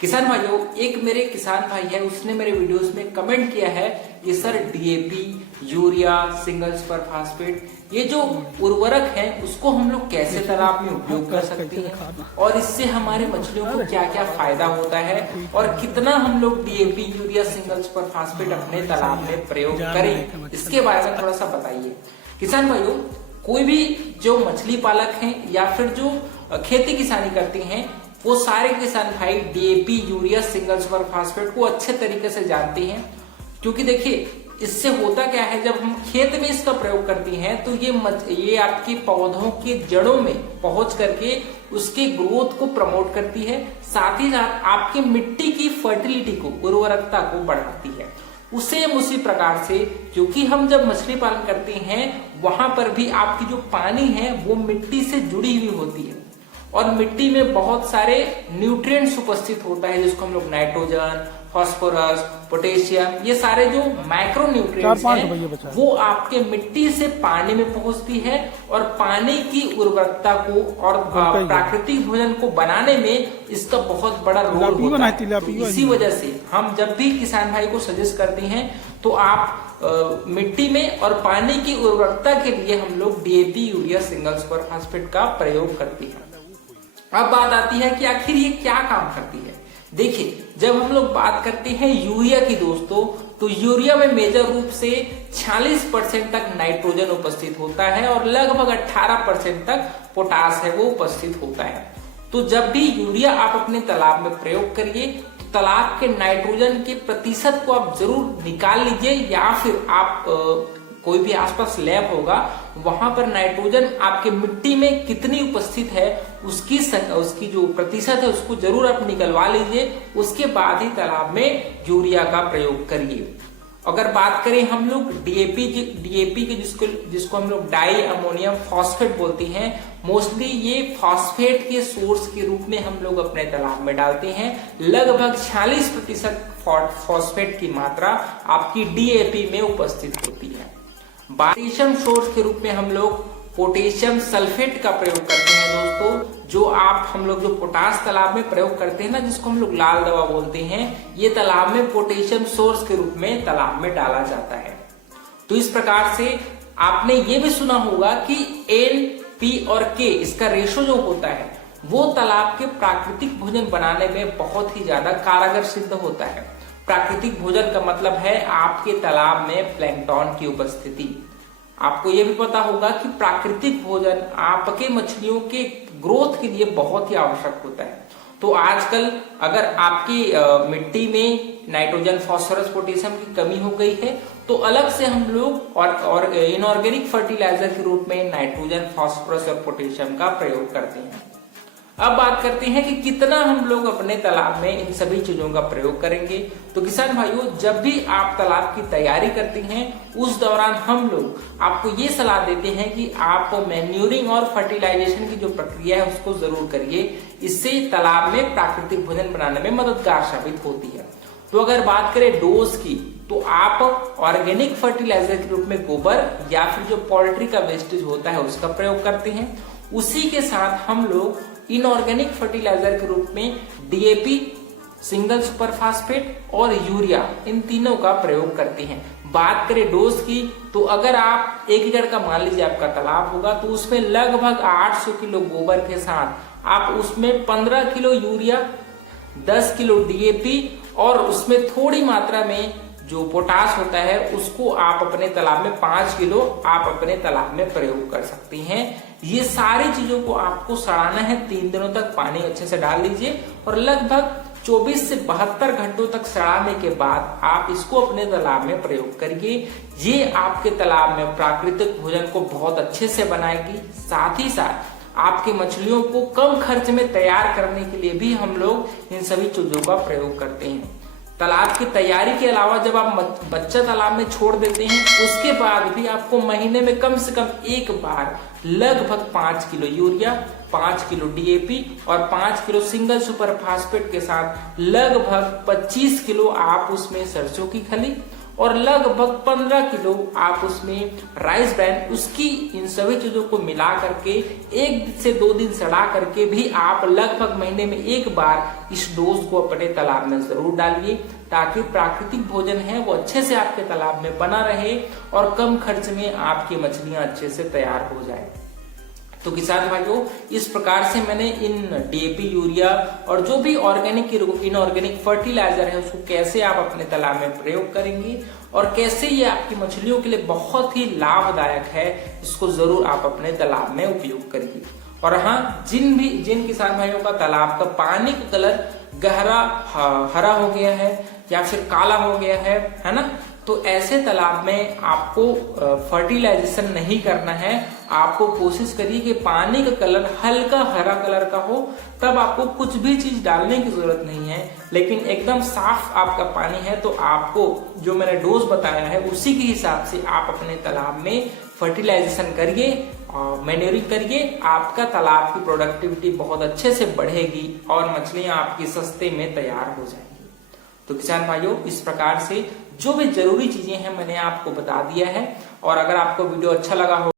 किसान भाइयों, एक मेरे किसान भाई है, उसने मेरे वीडियोस में कमेंट किया है कि sir DAP, urea, single super phosphate, ये जो उर्वरक है उसको हम लोग कैसे तालाब में उपयोग कर सकते हैं और इससे हमारे मछलियों को क्या क्या फायदा होता है और कितना हम लोग DAP, urea, single super phosphate अपने तालाब में प्रयोग करें, इसके बारे में थोड़ा सा बताइए। किसान भाइयों, कोई भी जो मछली पालक हैं या फिर जो खेती किसानी करते हैं, वो सारे किसान भाई DAP, urea, single super phosphate को अच्छे तरीके से जानते हैं। क्योंकि देखिए, इससे होता क्या है, जब हम खेत में इसका प्रयोग करते हैं तो ये आपके पौधों के जड़ों में पहुंच करके उसके ग्रोथ को प्रमोट करती है, साथ ही साथ आपकी मिट्टी की फर्टिलिटी को, उर्वरकता को बढ़ाती है। उसी प्रकार से, क्योंकि हम जब मछली पालन करते हैं वहां पर भी आपकी जो पानी है वो मिट्टी से जुड़ी हुई होती है और मिट्टी में बहुत सारे न्यूट्रिएंट्स उपस्थित होता है, जिसको हम लोग नाइट्रोजन, फास्फोरस, पोटेशियम, ये सारे जो माइक्रो न्यूट्रिएंट्स हैं वो आपके मिट्टी से पानी में पहुंचती है और पानी की उर्वरकता को और प्राकृतिक भोजन को बनाने में इसका बहुत बड़ा रोल होता है। तो इसी वजह से हम जब भी किसान भाई को सजेस्ट करते हैं तो आप मिट्टी में और पानी की उर्वरकता के लिए हम लोग DAP, urea, single super phosphate का प्रयोग करते हैं। अब बात आती है कि आखिर ये क्या काम करती है। देखिए, जब हम लोग बात करते हैं यूरिया की दोस्तों, तो यूरिया में मेजर रूप से 46% तक नाइट्रोजन उपस्थित होता है और लगभग 18% तक पोटास है वो उपस्थित होता है। तो जब भी यूरिया आप अपने तालाब में प्रयोग करिए तो तालाब के नाइट्रोजन के प्रतिशत को आप जरूर निकाल लीजिए, या फिर आप कोई भी आसपास लैब होगा वहां पर नाइट्रोजन आपके मिट्टी में कितनी उपस्थित है उसकी जो प्रतिशत है उसको जरूर आप निकलवा लीजिए। उसके बाद ही तालाब में यूरिया का प्रयोग करिए। अगर बात करें हम लोग डीएपी की, जिसको हम लोग डाई अमोनियम फॉस्फेट बोलते हैं, मोस्टली ये फॉस्फेट के सोर्स के रूप में हम लोग अपने तालाब में डालते हैं। लगभग 46% फॉस्फेट की मात्रा आपकी डीएपी में उपस्थित होती है। पोटेशियम सोर्स के रूप में हम लोग पोटेशियम सल्फेट का प्रयोग करते हैं दोस्तों। जो हम लोग जो पोटास तालाब में प्रयोग करते हैं ना, जिसको हम लोग लाल दवा बोलते हैं, ये तालाब में पोटेशियम सोर्स के रूप में तालाब में डाला जाता है। तो इस प्रकार से आपने ये भी सुना होगा कि एन, और के, इसका रेशो जो होता है वो तालाब के प्राकृतिक भोजन बनाने में बहुत ही ज्यादा कारगर सिद्ध होता है। प्राकृतिक भोजन का मतलब है आपके तालाब में प्लैंकटन की उपस्थिति। आपको यह भी पता होगा कि प्राकृतिक भोजन आपके मछलियों के ग्रोथ के लिए बहुत ही आवश्यक होता है। तो आजकल अगर आपकी मिट्टी में नाइट्रोजन, फास्फोरस, पोटेशियम की कमी हो गई है तो अलग से हम लोग और इनऑर्गेनिक फर्टिलाइजर के रूप में नाइट्रोजन, फास्फोरस और पोटेशियम का प्रयोग करते हैं। अब बात करते हैं कि कितना हम लोग अपने तालाब में इन सभी चीजों का प्रयोग करेंगे। तो किसान भाइयों, जब भी आप तालाब की तैयारी करते हैं उस दौरान हम लोग आपको ये सलाह देते हैं कि आप मैन्यूरिंग और फर्टिलाइजेशन की जो प्रक्रिया है उसको जरूर करिए। इससे तालाब में प्राकृतिक भोजन बनाने में मददगार साबित होती है। तो अगर बात करें डोज की, तो आप ऑर्गेनिक फर्टिलाइजर के रूप में गोबर या फिर जो पोल्ट्री का वेस्टेज होता है उसका प्रयोग करते हैं। उसी के साथ हम लोग इनऑर्गेनिक फर्टिलाइजर के रूप में डीएपी, सिंगल सुपर फास्फेट और यूरिया, इन तीनों का प्रयोग करते हैं। बात करें डोज की, तो अगर आप 1 एकड़ का मान लीजिए आपका तालाब होगा तो उसमें लगभग 800 किलो गोबर के साथ आप उसमें 15 किलो यूरिया, 10 किलो डीएपी और उसमें थोड़ी मात्रा में जो पोटास होता है उसको आप अपने तालाब में 5 किलो आप अपने तालाब में प्रयोग कर सकते हैं। ये सारी चीजों को आपको सड़ाना है। 3 दिनों तक पानी अच्छे से डाल दीजिए और लगभग 24 से 72 घंटों तक सड़ाने के बाद आप इसको अपने तालाब में प्रयोग करिए। ये आपके तालाब में प्राकृतिक भोजन को बहुत अच्छे से बनाएगी। साथ ही साथ आपकी मछलियों को कम खर्च में तैयार करने के लिए भी हम लोग इन सभी चीजों का प्रयोग करते हैं। तालाब की तैयारी के अलावा जब आप बच्चा तालाब में छोड़ देते हैं उसके बाद भी आपको महीने में कम से कम एक बार लगभग 5 किलो यूरिया, 5 किलो डीएपी और 5 किलो सिंगल सुपर फास्फेट के साथ लगभग 25 किलो आप उसमें सरसों की खली और लगभग 15 किलो आप उसमें राइस ब्रान, उसकी इन सभी चीजों को मिला करके 1 से 2 दिन सड़ा करके भी आप लगभग महीने में एक बार इस डोज को अपने तालाब में जरूर डालिए, ताकि प्राकृतिक भोजन है वो अच्छे से आपके तालाब में बना रहे और कम खर्च में आपकी मछलियां अच्छे से तैयार हो जाए। तो किसान भाइयों, इस प्रकार से मैंने इन डीएपी, यूरिया और जो भी ऑर्गेनिक इनऑर्गेनिक फर्टिलाइजर है उसको कैसे आप अपने तालाब में प्रयोग करेंगे और कैसे ये आपकी मछलियों के लिए बहुत ही लाभदायक है, इसको जरूर आप अपने तालाब में उपयोग करिए। और हाँ, जिन किसान भाइयों का तालाब का पानी का कलर गहरा हरा हो गया है या फिर काला हो गया है ना, तो ऐसे तालाब में आपको फर्टिलाइजेशन नहीं करना है। आपको कोशिश करिए कि पानी का कलर हल्का हरा कलर का हो, तब आपको कुछ भी चीज डालने की जरूरत नहीं है। लेकिन एकदम साफ आपका पानी है तो आपको जो मैंने डोज बताया है उसी के हिसाब से आप अपने तालाब में फर्टिलाइजेशन करिए और मैन्योरिंग करिए। आपका तालाब की प्रोडक्टिविटी बहुत अच्छे से बढ़ेगी और मछलियां आपकी सस्ते में तैयार हो जाएंगी। तो किसान भाइयों, इस प्रकार से जो भी जरूरी चीजें हैं मैंने आपको बता दिया है। और अगर आपको वीडियो अच्छा लगा हो